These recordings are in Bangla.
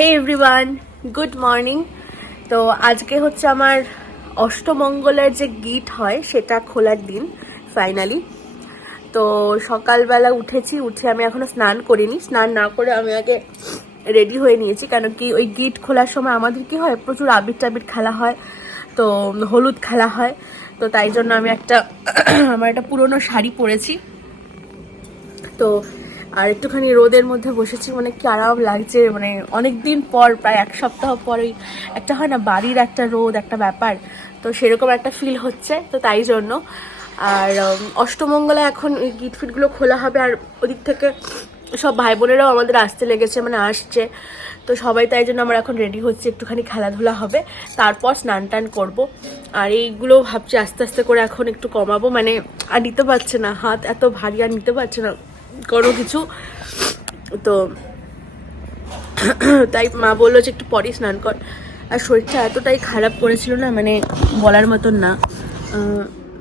হে এভরিওয়ান গুড মর্নিং তো আজকে হচ্ছে আমার অষ্টমঙ্গলের যে গিট হয়, সেটা খোলার দিন ফাইনালি তো সকালবেলা উঠেছি, উঠে আমি এখনও স্নান করিনি। স্নান না করে আমি আগে রেডি হয়ে নিয়েছি কেন কি ওই গিট খোলার সময় আমাদের কি হয়, প্রচুর আবির টাবির খেলা হয়, তো হলুদ খেলা হয়। তো তাই জন্য আমি একটা, আমার একটা পুরনো শাড়ি পরেছি। তো আর একটুখানি রোদের মধ্যে বসেছি মানে কি আরাম লাগছে মানে অনেক দিন পর, প্রায় এক সপ্তাহ পরেই একটা হয় না, বাড়ির একটা রোদ, একটা ব্যাপার, তো সেরকম একটা ফিল হচ্ছে, তো তাই জন্য। আর অষ্টমঙ্গলা এখন ওই গিট ফিটগুলো খোলা হবে, আর ওদিক থেকে সব ভাই বোনেরাও আমাদের আসতে লেগেছে মানে আসছে, তো সবাই তাই জন্য আমরা এখন রেডি হচ্ছে, একটুখানি খেলাধুলা হবে, তারপর স্নান টান করব। আর এইগুলো ভাবছি আস্তে আস্তে করে এখন একটু কমাবো মানে আর নিতে পারছে না, হাত এত ভারী, আর নিতে পারছে না। কোনো কিছু। তো তাই মা বলল যে একটু পরেই স্নান কর। আর শরীরটা এতটাই খারাপ করেছিল না মানে বলার মতন না।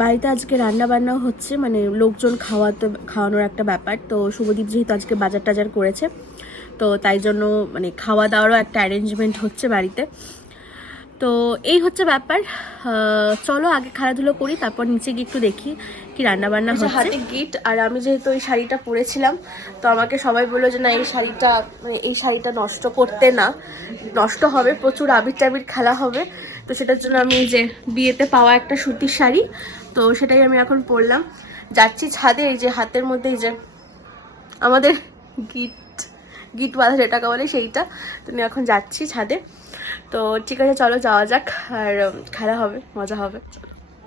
বাড়িতে আজকে রান্না বান্নাও হচ্ছে মানে লোকজন খাওয়াতে, খাওয়ানোর একটা ব্যাপার। তো শুভদীপ যেহেতু আজকে বাজার টাজার করেছে, তো তাই জন্য মানে খাওয়া দাওয়ারও একটা অ্যারেঞ্জমেন্ট হচ্ছে বাড়িতে। তো এই হচ্ছে ব্যাপার। চলো আগে খেলাধুলো করি, তারপর নিচে গিয়ে একটু দেখি। কি রান্না বান্না হচ্ছে? হাতে গিট আর আমি যেহেতু এই শাড়িটা পরেছিলাম তো আমাকে সবাই বলল যে না এই শাড়িটা মানে এই শাড়িটা নষ্ট করতে না। নষ্ট হবে প্রচুর আবির টাবির খেলা হবে। তো সেটার জন্য আমি যে বিয়েতে পাওয়া একটা সুতির শাড়ি তো সেটাই আমি এখন পরলাম। যাচ্ছি ছাদে এই যে হাতের মধ্যে এই যে আমাদের গিট গিট বাঁধা যেটাকে বলে সেইটা। তো আমি এখন যাচ্ছি ছাদে। তো ঠিক আছে চলো যাওয়া যাক আর খেলা হবে মজা হবে।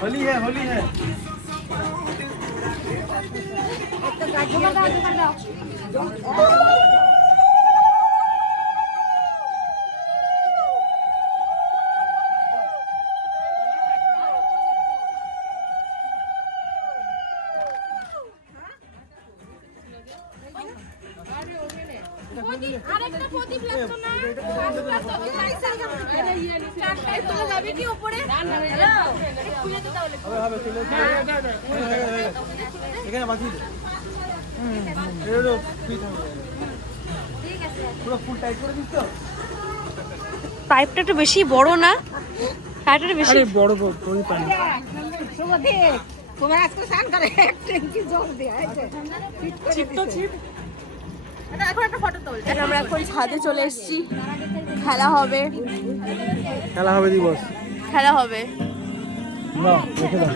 होली है होली है। तो উপরে খুলে তো তাহলে এখানে পাইপটা একটু বেশি বড় না? পাইপটা বেশি? বড় বড় পানি তোমার আজকে স্নান করে এক ট্যাঙ্কি জল দেয়া ছিপ তো ছিপ। আমরা এখন ছাদে চলে এসেছি। খেলা হবে। খেলা হবে দিবস। খেলা হবে। না রেখে দাও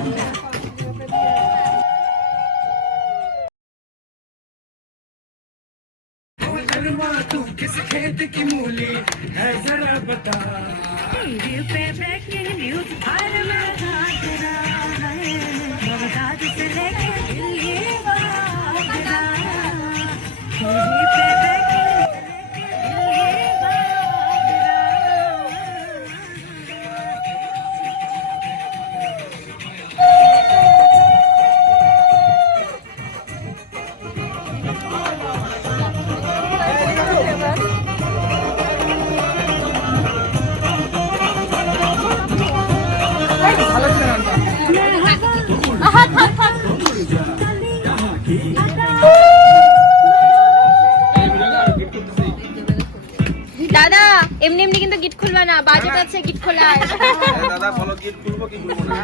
গিট খুলবো কি খুলবো না?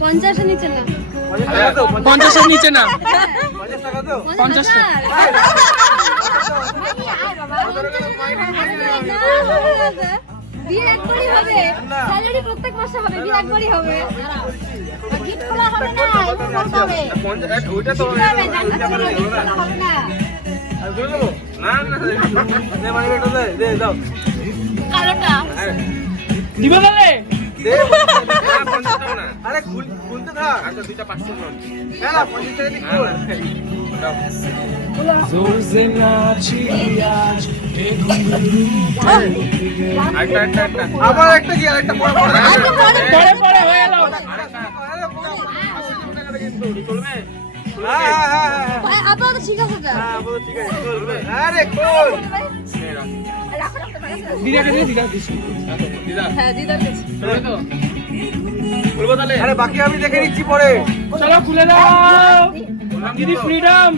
পঞ্চাশের নিচে না পঞ্চাশ পঞ্চাশের নিচে না পঞ্চাশ বিয়ে একবারই হবে স্যালারি প্রত্যেক মাসে হবে বিয়ে একবারই হবে গিফট খোলা হবে না এবার হবে ওইটা তো হবে জানতে হবে গিফট খোলা হবে না আর করে দেবো না না দে মানি দে দাও কালোটা দিবে বলে দে না, পঞ্চাশ টাকা না আরে খুলতে থাক আচ্ছা দুইটা পাঁচশো নোট হ্যাঁ না পঞ্চাশ টাকা দিয়ে খুল দাও। আরেকটা, আরেকটা, আরেকটা। আবার একটা কি আরেকটা হয়ে গেল চলবে? হ্যাঁ হ্যাঁ হ্যাঁ হ্যাঁ আপাতত ঠিক আছে হ্যাঁ বলো ঠিক আছে চলবে আরে রাখ। দিদাকে দিয়ে দিদা দিছি দিদা, হ্যাঁ দিদার কাছে? আরে বাকি আমি দেখে নিচ্ছি পরে। চলো খুলে দাও। দিদি। ফ্রিডম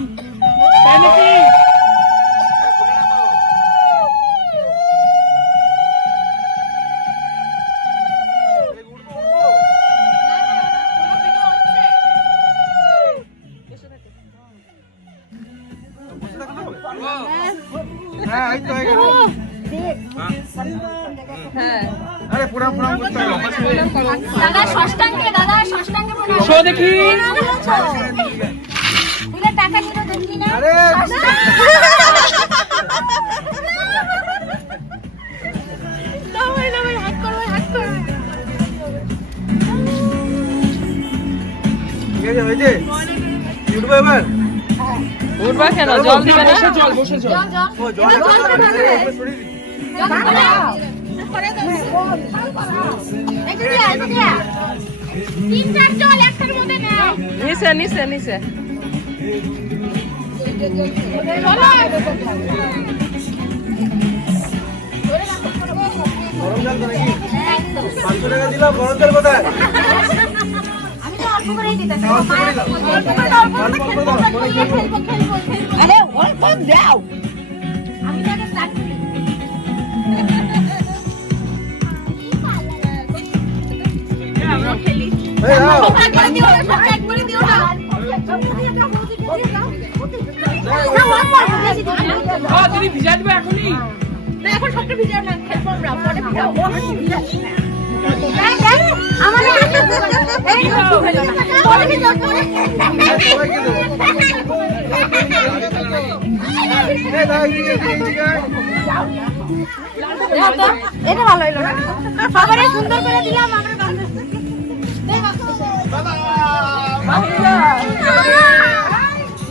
হয়েছে উঠবো এবার? উঠবা কেন? জল দিবে না? বসে জল বসে জল। ও নিচে নিচে নিচে। গরম জল তো নাকি? পাঁচশো টাকা দিলাম গরম জল কোথায়? আরে অল্প দাও আমি তো আগে start করি। এই দাও একবারে দিও না, সব একবারে দিও না। না, অল্প অল্প, বেশি দিও না। ও দিদি ভিজা দিবে এখনই না, এখন সবটা ভিজাও না, খেলব আমরা, পরে ভিজাও। আমরা ভালো দেখ,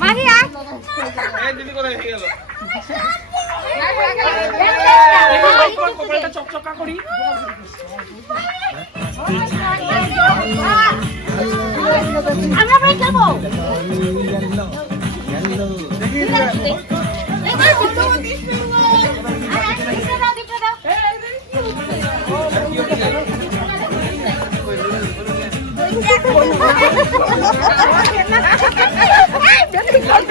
মাহি আয়। এই দিদি কোথায় হয়ে গেল? দেখি অল্প অল্প কপালটা চকচকা করি আমরা ভাই যাব দেখি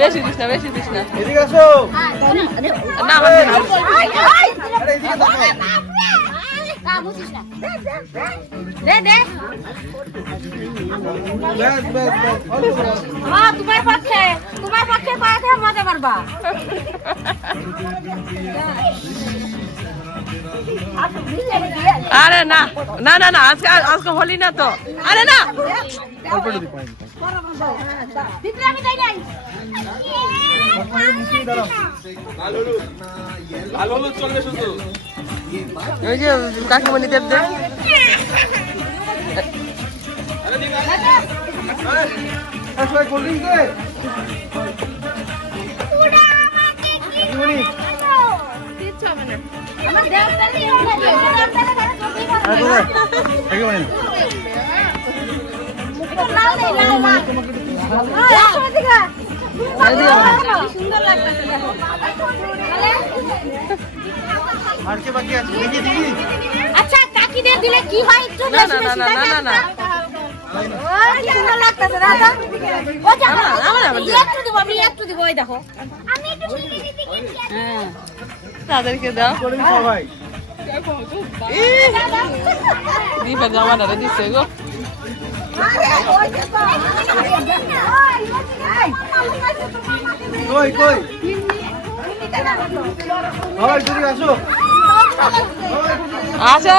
বেশি দিস না বেশি দিস না এদিকে না তোমার পক্ষে পারবা আরে না না না না আজকে আজকে হলি না তো আরে না ওই যে কাকিমণি দেব দেব আরে আর কে বাকি আছে? দেখি দেখি। আচ্ছা কাকিদের দিলে কি হয় একটু না, না, না, না, না, তাদেরকে দাও দিবে জামা না গো কই কই আসো আসো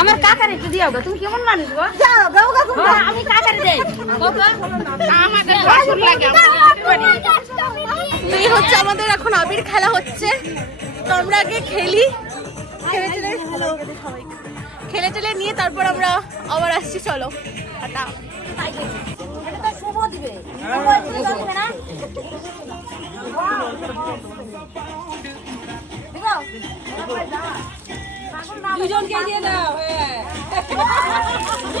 আমার কাকার একটু দিও গো তুমি কেমন মানুষ গো? যাও গাও গা তুমি আমি কাকারে দেই। আমাদের শাশুড় লাগে তো এই হচ্ছে আমাদের এখন আবির খেলা হচ্ছে। তো আমরা আগে খেলি। খেলে টেলে খেলে টেলে নিয়ে তারপর আমরা আবার আসছি চলো। টাটা। এটা তো শুভ দিবে। শুভ দিবে না। দুজনকে দিয়ে দাও গরম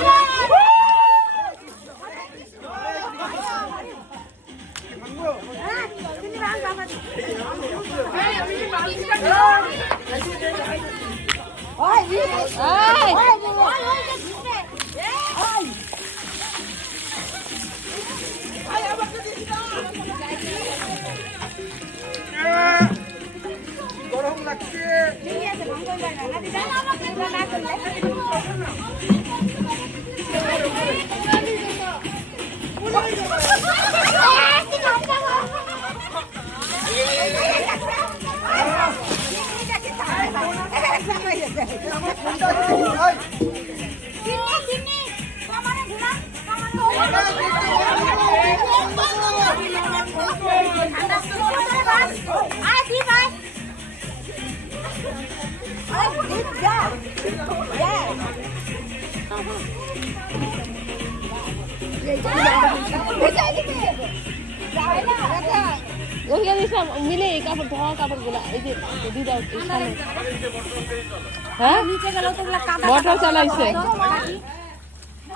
মিলে এই কাপড় ধোয়া কাপড়গুলা এই যে দিয়ে হ্যাঁ মোটর চালাইছে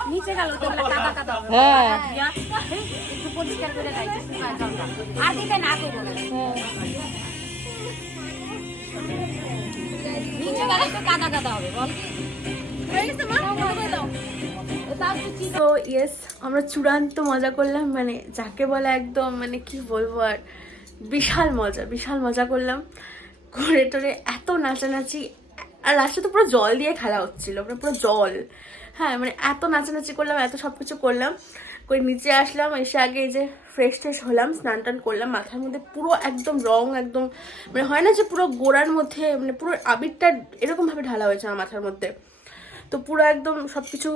নিচে গেল তো কাদা কাদা হ্যাঁ একটু পরিষ্কার করে গাইতে আর দিতে না করব নিচে গেলে তো কাদা কাদা হবে বল তো ইয়েস আমরা চূড়ান্ত মজা করলাম মানে যাকে বলে একদম মানে কি বলব আর, বিশাল মজা বিশাল মজা করলাম। করে টোরে এত নাচানাচি, আর লাস্টে তো পুরো জল দিয়ে খেলা হচ্ছিল মানে পুরো জল। হ্যাঁ মানে এত নাচানাচি করলাম, এত সব কিছু করলাম। করে নিচে আসলাম, এসে আগে এই যে ফ্রেশ ট্রেশ হলাম, স্নান টান করলাম, মাথার মধ্যে পুরো একদম রং, একদম মানে হয় না যে পুরো গোড়ার মধ্যে মানে পুরো আবিরটা এরকমভাবে ঢালা হয়েছে আমার মাথার মধ্যে। তো পুরো একদম সব কিছু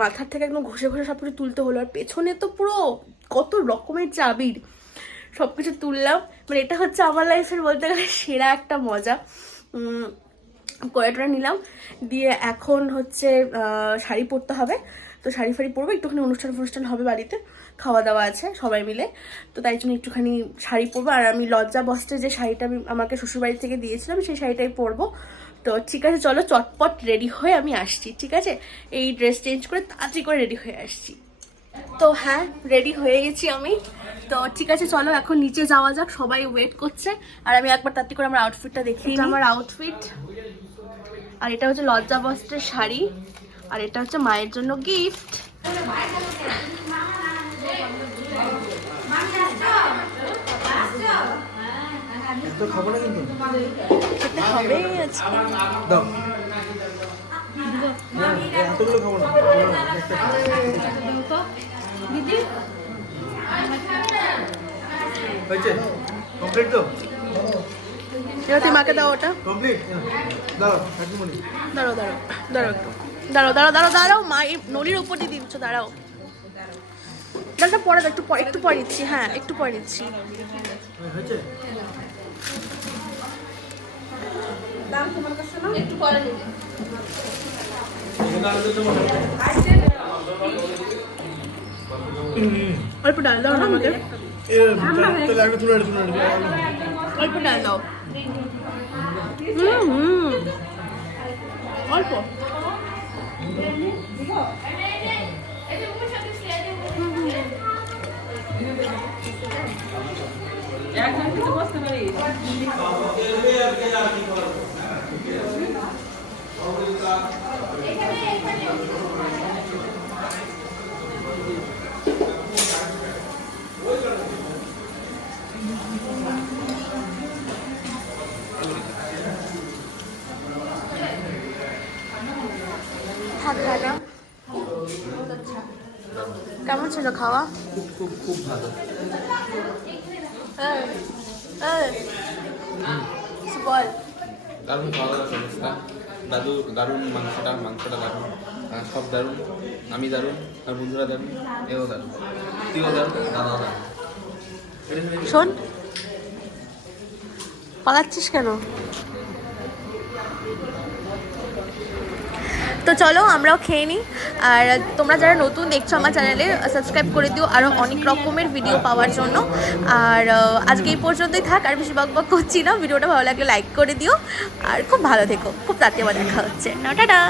মাথার থেকে একদম ঘষে ঘষে সব কিছু তুলতে হলো। আর পেছনে তো পুরো কত রকমের চাবির সব কিছু তুললাম। মানে এটা হচ্ছে আমার লাইফের বলতে গেলে সেরা একটা মজা। কয়েকটা নিলাম। দিয়ে এখন হচ্ছে শাড়ি পরতে হবে। তো শাড়ি ফাড়ি পরবো, একটুখানি অনুষ্ঠান ফনুষ্ঠান হবে বাড়িতে। খাওয়া দাওয়া আছে সবাই মিলে। তো তাই জন্য একটুখানি শাড়ি পরবো। আর আমি লজ্জা বস্ত্রে যে শাড়িটা আমি আমাকে শ্বশুরবাড়ি থেকে দিয়েছিলাম, সেই শাড়িটাই পরবো। তো ঠিক আছে চলো চটপট রেডি হয়ে আমি আসছি ঠিক আছে? এই ড্রেস চেঞ্জ করে তাড়াতাড়ি করে রেডি হয়ে আসছি। তো হ্যাঁ রেডি হয়ে গেছি আমি। তো ঠিক আছে চলো এখন নিচে যাওয়া যাক সবাই ওয়েট করছে। আর আমি একবার তাড়াতাড়ি করে আমার আউটফিটটা নিই। আমার আউটফিট আর এটা হচ্ছে লজ্জা বস্ত্রের শাড়ি। আর এটা হচ্ছে মায়ের জন্য গিফট তো খাব না কিন্তু হবে আজকে। দাও। এতগুলো খাব না একটা হয়েছে? কমপ্লিট তো? এবার মাকে দাও ওটা। কমপ্লিট দাও কাকিমণি। দাঁড়াও দাঁড়াও দাঁড়াও একটু। দাঁড়াও দাঁড়াও দাঁড়াও দাঁড়াও মা এই নলির উপর দিয়ে দিচ্ছ দাঁড়াও। ডালটা পরে একটু একটু পরে দিচ্ছি হ্যাঁ একটু পরে দিচ্ছি। হয়েছে? অল্প ডাল দাও না একটা তুলে অল্প ডাল দাও। অল্প। একজন কিছু বসতে খানা কেমন ছিল খাওয়া? খুব খুব খুব ভালো এই, এই, কিছু বল। দারুণ খাওয়া দাওয়ার ব্যবস্থা। দাদু দারুণ মাংসটা মাংসটা দারুণ সব দারুণ, আমি দারুণ, আর বন্ধুরা দারুণ, এও দারুণ তুইও দারুণ, দাদাও দারুণ। শোন, পালাচ্ছিস কেন? তো চলো, আমরাও খেয়ে নিই। আর তোমরা যারা নতুন দেখছ আমার চ্যানেলে সাবস্ক্রাইব করে দিও। আরও অনেক রকমের ভিডিও পাওয়ার জন্য। আর আজকে এই পর্যন্তই থাক। আর বেশি বক বক করছি না। ভিডিওটা ভালো লাগলে লাইক করে দিও। আর খুব ভালো থেকো। খুব তাড়াতাড়ি আবার দেখা হচ্ছে। না টাটা